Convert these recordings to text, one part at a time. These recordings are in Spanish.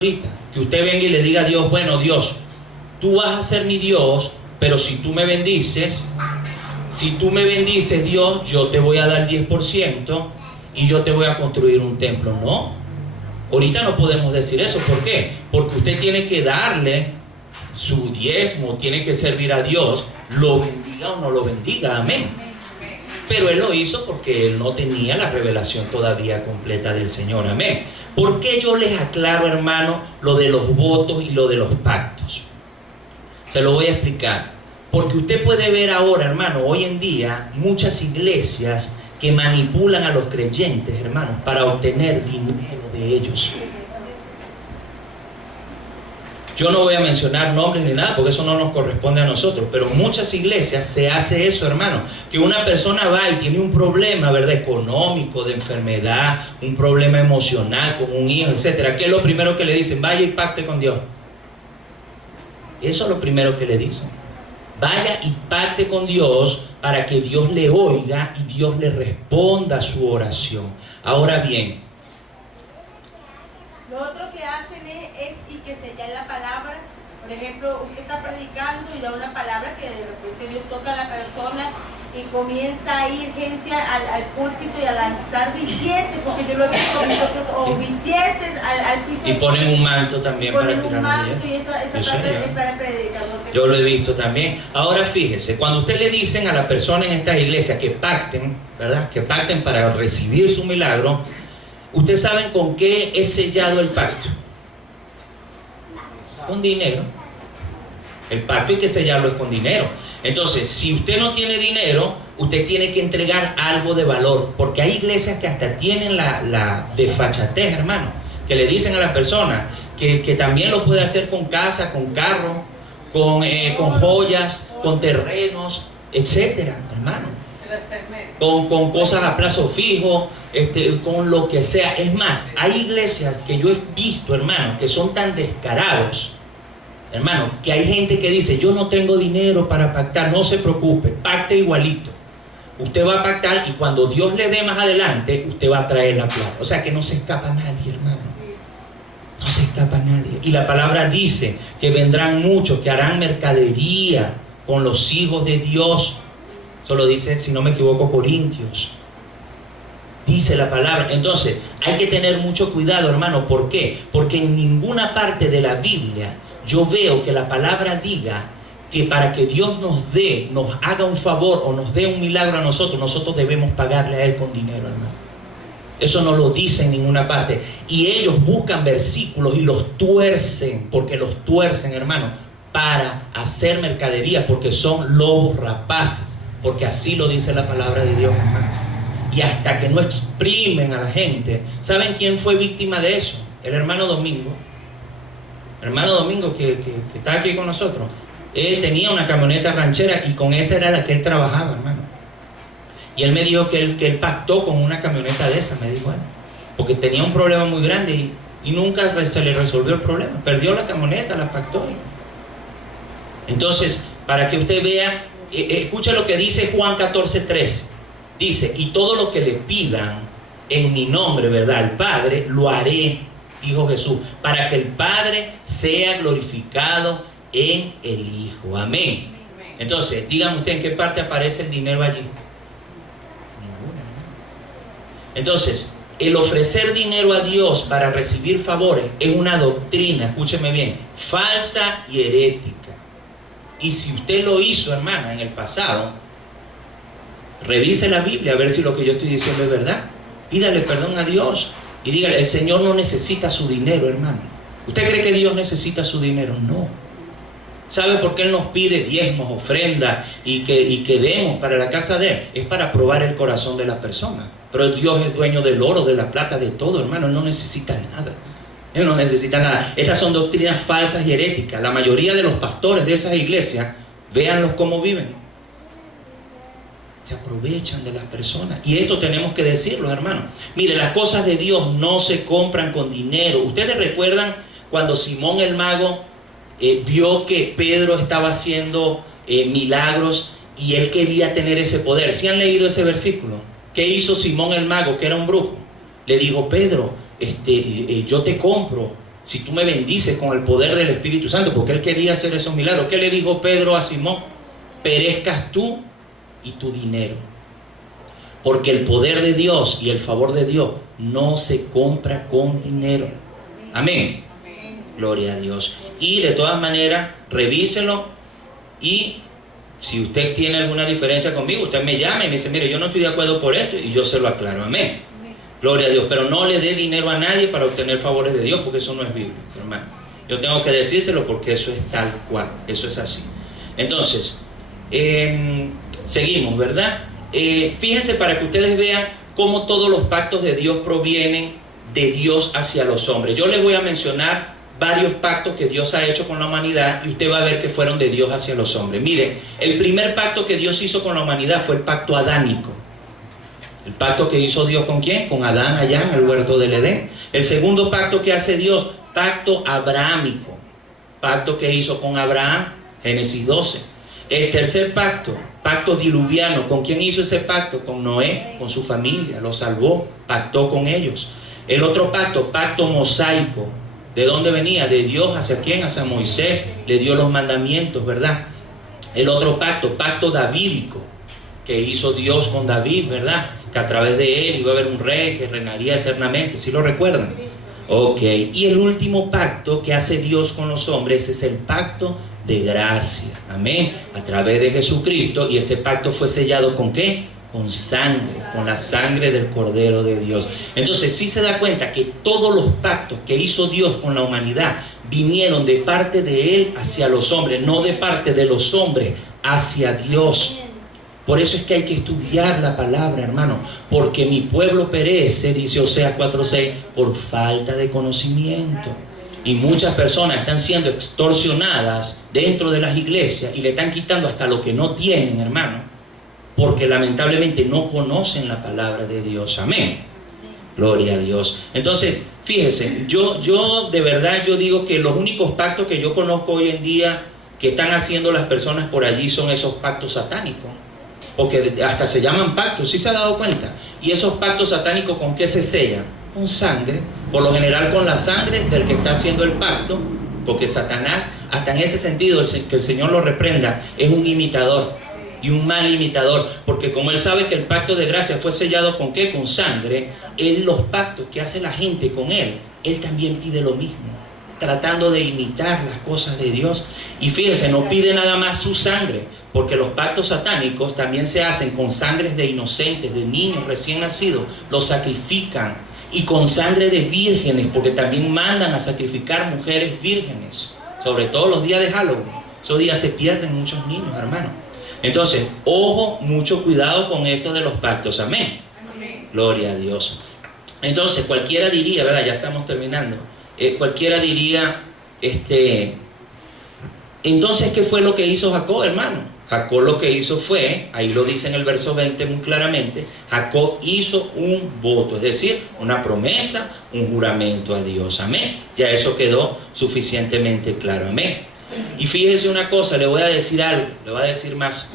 ahorita, que usted venga y le diga a Dios, bueno, Dios, tú vas a ser mi Dios, pero si tú me bendices, Dios, yo te voy a dar 10% y yo te voy a construir un templo. No, ahorita no podemos decir eso. ¿Por qué? Porque usted tiene que darle su diezmo, tiene que servir a Dios, lo bendiga o no lo bendiga, amén. Pero él lo hizo porque él no tenía la revelación todavía completa del Señor, amén. ¿Por qué yo les aclaro, hermano, lo de los votos y lo de los pactos? Se lo voy a explicar. Porque usted puede ver ahora, hermano, hoy en día, muchas iglesias que manipulan a los creyentes, hermanos, para obtener dinero de ellos. Yo no voy a mencionar nombres ni nada, porque eso no nos corresponde a nosotros, pero muchas iglesias se hace eso, hermano, que una persona va y tiene un problema, ¿verdad?, económico, de enfermedad, un problema emocional con un hijo, etcétera. ¿Qué es lo primero que le dicen? Vaya y pacte con Dios. Eso es lo primero que le dicen. Vaya y pacte con Dios para que Dios le oiga y Dios le responda a su oración. Ahora bien, lo otro que hacen es y que sellar la palabra. Por ejemplo, usted está predicando y da una palabra que de repente Dios toca a la persona y comienza a ir gente al púlpito y a lanzar billetes, porque yo lo he visto nosotros, o billetes al piso. Y ponen un manto también para tirar un manto y esa parte es para el predicador. Yo lo he visto también. Ahora fíjese, cuando usted le dicen a la persona en esta iglesia que pacten, ¿verdad?, que pacten para recibir su milagro, ¿ustedes saben con qué es sellado el pacto? Con dinero. El pacto hay que sellarlo es con dinero. Entonces, si usted no tiene dinero, usted tiene que entregar algo de valor, porque hay iglesias que hasta tienen la desfachatez, hermano, que le dicen a la persona que también lo puede hacer con casa, con carro, con joyas, con terrenos, etcétera, hermano. Con cosas a plazo fijo, con lo que sea. Es más, hay iglesias que yo he visto, hermano, que son tan descarados, hermano, que hay gente que dice, yo no tengo dinero para pactar. No se preocupe, pacte igualito. Usted va a pactar y cuando Dios le dé más adelante, usted va a traer la plata. O sea que no se escapa nadie, hermano. No se escapa nadie. Y la palabra dice que vendrán muchos que harán mercadería con los hijos de Dios. Eso lo dice, si no me equivoco, Corintios. Dice la palabra. Entonces, hay que tener mucho cuidado, hermano. ¿Por qué? Porque en ninguna parte de la Biblia yo veo que la palabra diga que para que Dios nos haga un favor o nos dé un milagro a nosotros debemos pagarle a Él con dinero, hermano. Eso no lo dice en ninguna parte. Y ellos buscan versículos y los tuercen, porque los tuercen, hermano, para hacer mercadería, porque son lobos rapaces, porque así lo dice la palabra de Dios, hermano. Y hasta que no exprimen a la gente. ¿Saben quién fue víctima de eso? El hermano Domingo. Hermano Domingo que está aquí con nosotros. Él tenía una camioneta ranchera y con esa era la que él trabajaba, hermano. Y él me dijo que él pactó con una camioneta de esa, me dijo él, porque tenía un problema muy grande y nunca se le resolvió el problema. Perdió la camioneta, la pactó. Entonces, para que usted vea, escucha lo que dice Juan 14:13. Dice, y todo lo que le pidan en mi nombre, ¿verdad?, al Padre, lo haré, dijo Jesús, para que el Padre sea glorificado en el Hijo. Amén. Entonces, dígame usted, ¿en qué parte aparece el dinero allí? Ninguna. Entonces, el ofrecer dinero a Dios para recibir favores es una doctrina, escúcheme bien, falsa y herética. Y si usted lo hizo, hermana, en el pasado, revise la Biblia a ver si lo que yo estoy diciendo es verdad. Pídale perdón a Dios y dígale, el Señor no necesita su dinero, hermano. ¿Usted cree que Dios necesita su dinero? No. ¿Sabe por qué Él nos pide diezmos, ofrendas y que demos para la casa de Él? Es para probar el corazón de la persona. Pero Dios es dueño del oro, de la plata, de todo, hermano. Él no necesita nada. Él no necesita nada. Estas son doctrinas falsas y heréticas. La mayoría de los pastores de esas iglesias, véanlos cómo viven. Se aprovechan de las personas. Y esto tenemos que decirlo, hermano. Mire, las cosas de Dios no se compran con dinero. Ustedes recuerdan cuando Simón el mago vio que Pedro estaba haciendo milagros y él quería tener ese poder. ¿Sí han leído ese versículo? ¿Qué hizo Simón el mago, que era un brujo? Le dijo, Pedro, yo te compro si tú me bendices con el poder del Espíritu Santo, porque él quería hacer esos milagros. ¿Qué le dijo Pedro a Simón? Perezcas tú y tu dinero. Porque el poder de Dios y el favor de Dios no se compra con dinero. Amén. Gloria a Dios. Y de todas maneras, revíselo, y si usted tiene alguna diferencia conmigo, usted me llama y me dice, mire, yo no estoy de acuerdo por esto, y yo se lo aclaro. Amén. Gloria a Dios. Pero no le dé dinero a nadie para obtener favores de Dios, porque eso no es bíblico, hermano. Yo tengo que decírselo porque eso es tal cual, eso es así. Entonces, seguimos, ¿verdad? Fíjense para que ustedes vean cómo todos los pactos de Dios provienen de Dios hacia los hombres. Yo les voy a mencionar varios pactos que Dios ha hecho con la humanidad, y usted va a ver que fueron de Dios hacia los hombres. Mire, el primer pacto que Dios hizo con la humanidad fue el pacto adánico. El pacto que hizo Dios ¿con quién? Con Adán allá en el huerto del Edén. El segundo pacto que hace Dios, pacto abrahámico. Pacto que hizo con Abraham, Génesis 12. El tercer pacto, pacto diluviano. ¿Con quién hizo ese pacto? Con Noé, con su familia, lo salvó, pactó con ellos. El otro pacto, pacto mosaico. ¿De dónde venía? De Dios. ¿Hacia quién? Hacia Moisés. Le dio los mandamientos, ¿verdad? El otro pacto, pacto davídico, que hizo Dios con David, ¿verdad? Que a través de él iba a haber un rey que reinaría eternamente. ¿Sí lo recuerdan? Ok. Y el último pacto que hace Dios con los hombres es el pacto de gracia. Amén. A través de Jesucristo. Y ese pacto fue sellado ¿con qué? Con sangre, con la sangre del Cordero de Dios. Entonces, sí se da cuenta que todos los pactos que hizo Dios con la humanidad vinieron de parte de Él hacia los hombres, no de parte de los hombres hacia Dios. Por eso es que hay que estudiar la palabra, hermano, porque mi pueblo perece, dice Oseas 4:6, por falta de conocimiento. Y muchas personas están siendo extorsionadas dentro de las iglesias y le están quitando hasta lo que no tienen, hermano, porque lamentablemente no conocen la palabra de Dios. Amén. Gloria a Dios. Entonces, fíjese, yo de verdad yo digo que los únicos pactos que yo conozco hoy en día que están haciendo las personas por allí son esos pactos satánicos. Porque hasta se llaman pactos, ¿sí se ha dado cuenta? Y esos pactos satánicos, ¿con qué se sellan? Con sangre, por lo general con la sangre del que está haciendo el pacto, porque Satanás, hasta en ese sentido, que el Señor lo reprenda, es un imitador y un mal imitador, porque como él sabe que el pacto de gracia fue sellado ¿con qué? Con sangre. Él, los pactos que hace la gente con él también pide lo mismo, tratando de imitar las cosas de Dios. Y fíjense, no pide nada más su sangre, porque los pactos satánicos también se hacen con sangres de inocentes, de niños recién nacidos, los sacrifican, y con sangre de vírgenes, porque también mandan a sacrificar mujeres vírgenes, sobre todo los días de Halloween. Esos días se pierden muchos niños, hermano. Entonces, ojo, mucho cuidado con esto de los pactos. Amén. Amén. Gloria a Dios. Entonces, cualquiera diría, ¿verdad? Ya estamos terminando. Cualquiera diría, entonces, ¿qué fue lo que hizo Jacob, hermano? Jacob lo que hizo fue, ahí lo dice en el verso 20 muy claramente, Jacob hizo un voto, es decir, una promesa, un juramento a Dios. Amén. Ya eso quedó suficientemente claro. Amén. Y fíjese una cosa, le voy a decir algo, le voy a decir más.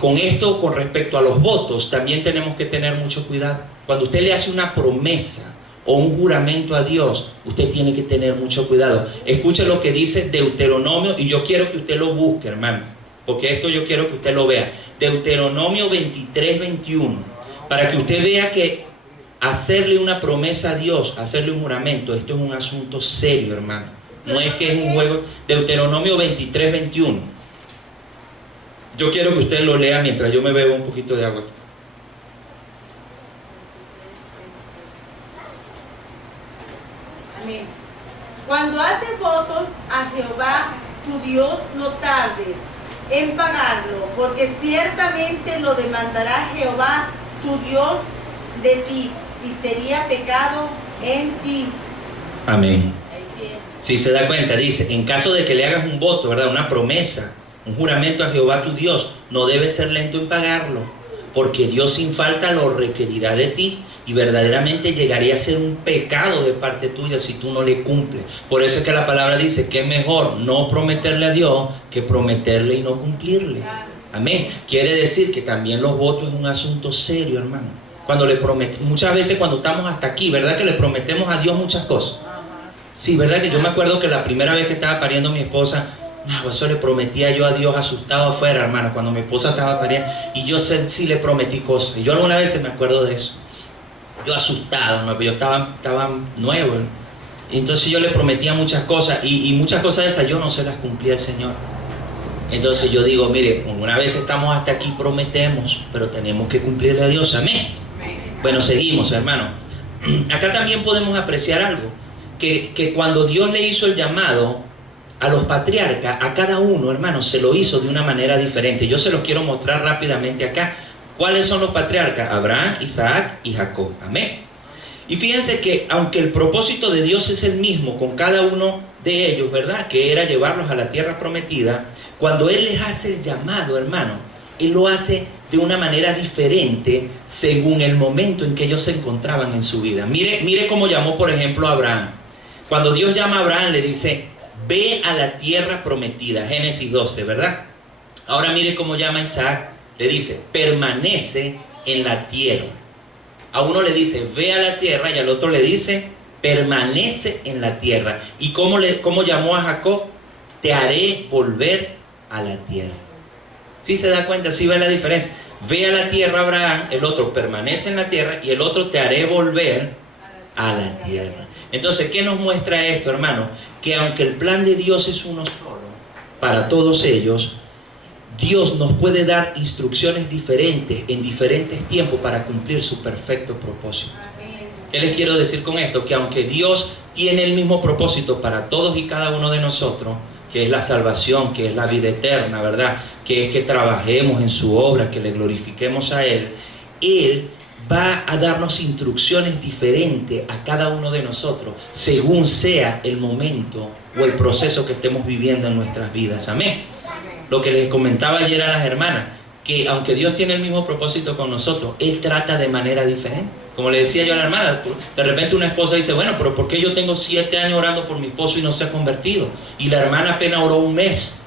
Con esto, con respecto a los votos, también tenemos que tener mucho cuidado. Cuando usted le hace una promesa o un juramento a Dios, usted tiene que tener mucho cuidado. Escuche lo que dice Deuteronomio, y yo quiero que usted lo busque, hermano, porque esto yo quiero que usted lo vea. Deuteronomio 23:21, para que usted vea que hacerle una promesa a Dios, hacerle un juramento, esto es un asunto serio, hermano. No es que es un juego. Deuteronomio 23:21. Yo quiero que usted lo lea mientras yo me bebo un poquito de agua. Amén. Cuando haces votos a Jehová tu Dios, no tardes en pagarlo, porque ciertamente lo demandará Jehová tu Dios de ti, y sería pecado en ti. Amén. Si se da cuenta, dice, en caso de que le hagas un voto, ¿verdad? Una promesa, un juramento a Jehová tu Dios, no debes ser lento en pagarlo, porque Dios sin falta lo requerirá de ti, y verdaderamente llegaría a ser un pecado de parte tuya si tú no le cumples. Por eso es que la palabra dice que es mejor no prometerle a Dios que prometerle y no cumplirle. Amén. Quiere decir que también los votos es un asunto serio, hermano. Cuando le prometemos, muchas veces cuando estamos hasta aquí, ¿verdad? Que le prometemos a Dios muchas cosas. Sí, ¿verdad? Que yo me acuerdo que la primera vez que estaba pariendo a mi esposa, no, eso le prometía yo a Dios asustado afuera, hermano, cuando mi esposa estaba pariendo, y yo sí le prometí cosas, y yo alguna vez me acuerdo de eso, yo asustado, ¿no? Yo estaba nuevo, y entonces yo le prometía muchas cosas, y muchas cosas de esas yo no se las cumplía al Señor. Entonces yo digo, mire, una vez estamos hasta aquí, prometemos, pero tenemos que cumplirle a Dios, amén. Bueno, seguimos, hermano. Acá también podemos apreciar algo, que cuando Dios le hizo el llamado a los patriarcas, a cada uno, hermanos, se lo hizo de una manera diferente. Yo se los quiero mostrar rápidamente acá. ¿Cuáles son los patriarcas? Abraham, Isaac y Jacob. Amén. Y fíjense que aunque el propósito de Dios es el mismo con cada uno de ellos, ¿verdad? Que era llevarlos a la tierra prometida, cuando Él les hace el llamado, hermano, Él lo hace de una manera diferente según el momento en que ellos se encontraban en su vida. Mire cómo llamó, por ejemplo, a Abraham. Cuando Dios llama a Abraham, le dice, ve a la tierra prometida, Génesis 12, ¿verdad? Ahora mire cómo llama a Isaac, le dice, permanece en la tierra. A uno le dice, ve a la tierra, y al otro le dice, permanece en la tierra. ¿Y cómo llamó a Jacob? Te haré volver a la tierra. ¿Sí se da cuenta? ¿Sí ve la diferencia? Ve a la tierra, Abraham, el otro permanece en la tierra, y el otro te haré volver a la tierra. Entonces, ¿qué nos muestra esto, hermano? Que aunque el plan de Dios es uno solo para todos ellos, Dios nos puede dar instrucciones diferentes en diferentes tiempos para cumplir su perfecto propósito. ¿Qué les quiero decir con esto? Que aunque Dios tiene el mismo propósito para todos y cada uno de nosotros, que es la salvación, que es la vida eterna, ¿verdad? Que es que trabajemos en su obra, que le glorifiquemos a Él, Él va a darnos instrucciones diferentes a cada uno de nosotros, según sea el momento o el proceso que estemos viviendo en nuestras vidas. Amén. Lo que les comentaba ayer a las hermanas, que aunque Dios tiene el mismo propósito con nosotros, Él trata de manera diferente. Como le decía yo a la hermana, de repente una esposa dice, bueno, pero ¿por qué yo tengo 7 años orando por mi esposo y no se ha convertido? Y la hermana apenas oró 1 mes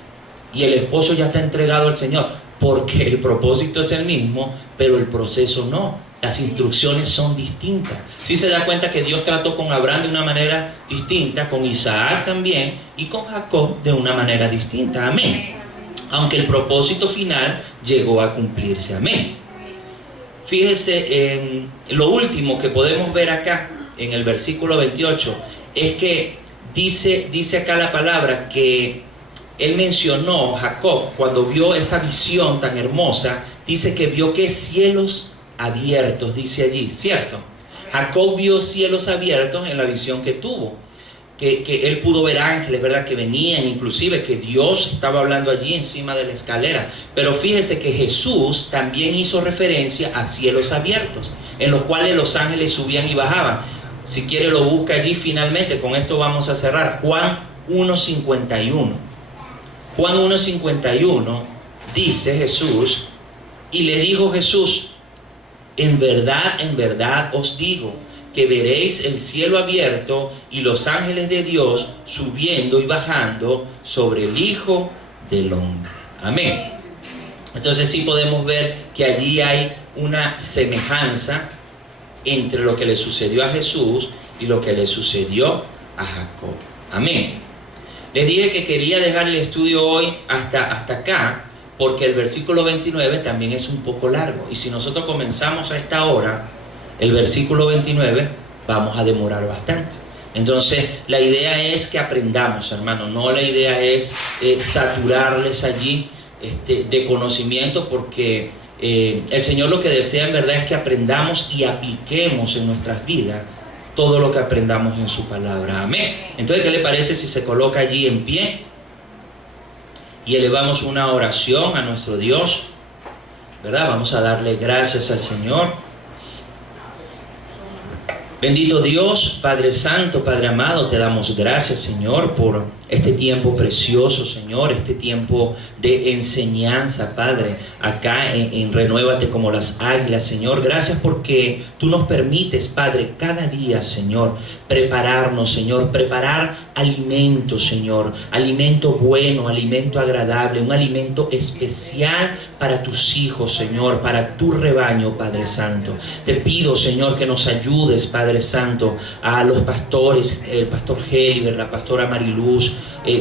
y el esposo ya está entregado al Señor. Porque el propósito es el mismo, pero el proceso no. Las instrucciones son distintas. Si se da cuenta que Dios trató con Abraham de una manera distinta, con Isaac también, y con Jacob de una manera distinta. Amén. Aunque el propósito final llegó a cumplirse. Amén. Fíjese, lo último que podemos ver acá, en el versículo 28, es que dice acá la palabra que él mencionó, Jacob, cuando vio esa visión tan hermosa, dice que vio que cielos abiertos, dice allí, ¿cierto? Jacob vio cielos abiertos en la visión que tuvo, que él pudo ver ángeles, ¿verdad? Que venían, inclusive que Dios estaba hablando allí encima de la escalera. Pero fíjese que Jesús también hizo referencia a cielos abiertos, en los cuales los ángeles subían y bajaban. Si quiere lo busca allí finalmente, con esto vamos a cerrar. Juan 1:51. Juan 1:51 dice Jesús, y le dijo Jesús, en verdad os digo, que veréis el cielo abierto y los ángeles de Dios subiendo y bajando sobre el Hijo del Hombre. Amén. Entonces sí podemos ver que allí hay una semejanza entre lo que le sucedió a Jesús y lo que le sucedió a Jacob. Amén. Les dije que quería dejar el estudio hoy hasta acá, porque el versículo 29 también es un poco largo. Y si nosotros comenzamos a esta hora, el versículo 29, vamos a demorar bastante. Entonces, la idea es que aprendamos, hermano. No la idea es saturarles allí de conocimiento, porque el Señor lo que desea en verdad es que aprendamos y apliquemos en nuestras vidas todo lo que aprendamos en su palabra. Amén. Entonces, ¿qué le parece si se coloca allí en pie y elevamos una oración a nuestro Dios? ¿Verdad? Vamos a darle gracias al Señor. Bendito Dios, Padre Santo, Padre amado, te damos gracias, Señor, por este tiempo precioso, Señor, este tiempo de enseñanza, Padre, acá en Renuévate como las águilas, Señor. Gracias porque tú nos permites, Padre, cada día, Señor, prepararnos, Señor, preparar alimento, Señor, alimento bueno, alimento agradable, un alimento especial para tus hijos, Señor, para tu rebaño, Padre Santo. Te pido, Señor, que nos ayudes, Padre Santo, a los pastores, el pastor Heliber, la pastora Mariluz,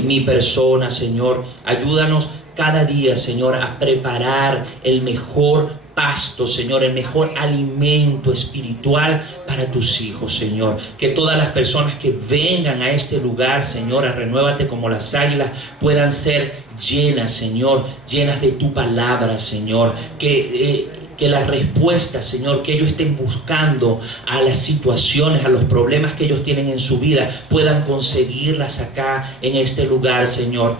mi persona, Señor. Ayúdanos cada día, Señor, a preparar el mejor pasto, Señor, el mejor alimento espiritual para tus hijos, Señor. Que todas las personas que vengan a este lugar, Señor, a Renuévate como las águilas, puedan ser llenas, Señor, llenas de tu palabra, Señor. Que las respuestas, Señor, que ellos estén buscando a las situaciones, a los problemas que ellos tienen en su vida, puedan conseguirlas acá en este lugar, Señor.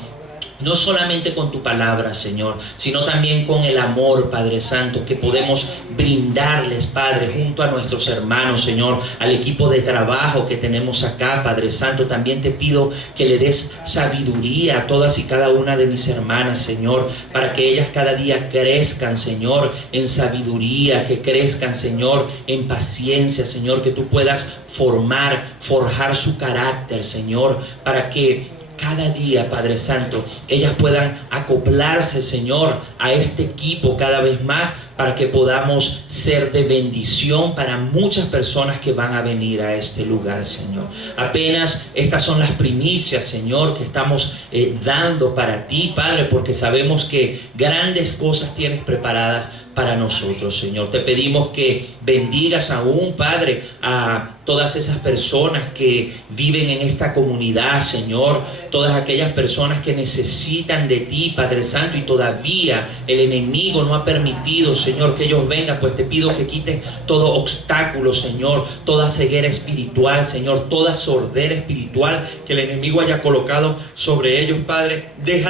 No solamente con tu palabra, Señor, sino también con el amor, Padre Santo, que podemos brindarles, Padre, junto a nuestros hermanos, Señor, al equipo de trabajo que tenemos acá, Padre Santo. También te pido que le des sabiduría a todas y cada una de mis hermanas, Señor, para que ellas cada día crezcan, Señor, en sabiduría, que crezcan, Señor, en paciencia, Señor, que tú puedas forjar su carácter, Señor, para que cada día, Padre Santo, ellas puedan acoplarse, Señor, a este equipo cada vez más, para que podamos ser de bendición para muchas personas que van a venir a este lugar, Señor. Apenas estas son las primicias, Señor, que estamos dando para ti, Padre, porque sabemos que grandes cosas tienes preparadas para nosotros, Señor. Te pedimos que bendigas aún, Padre, a todas esas personas que viven en esta comunidad, Señor, todas aquellas personas que necesitan de ti, Padre Santo, y todavía el enemigo no ha permitido, Señor, que ellos vengan. Pues te pido que quites todo obstáculo, Señor, toda ceguera espiritual, Señor, toda sordera espiritual que el enemigo haya colocado sobre ellos, Padre. Deja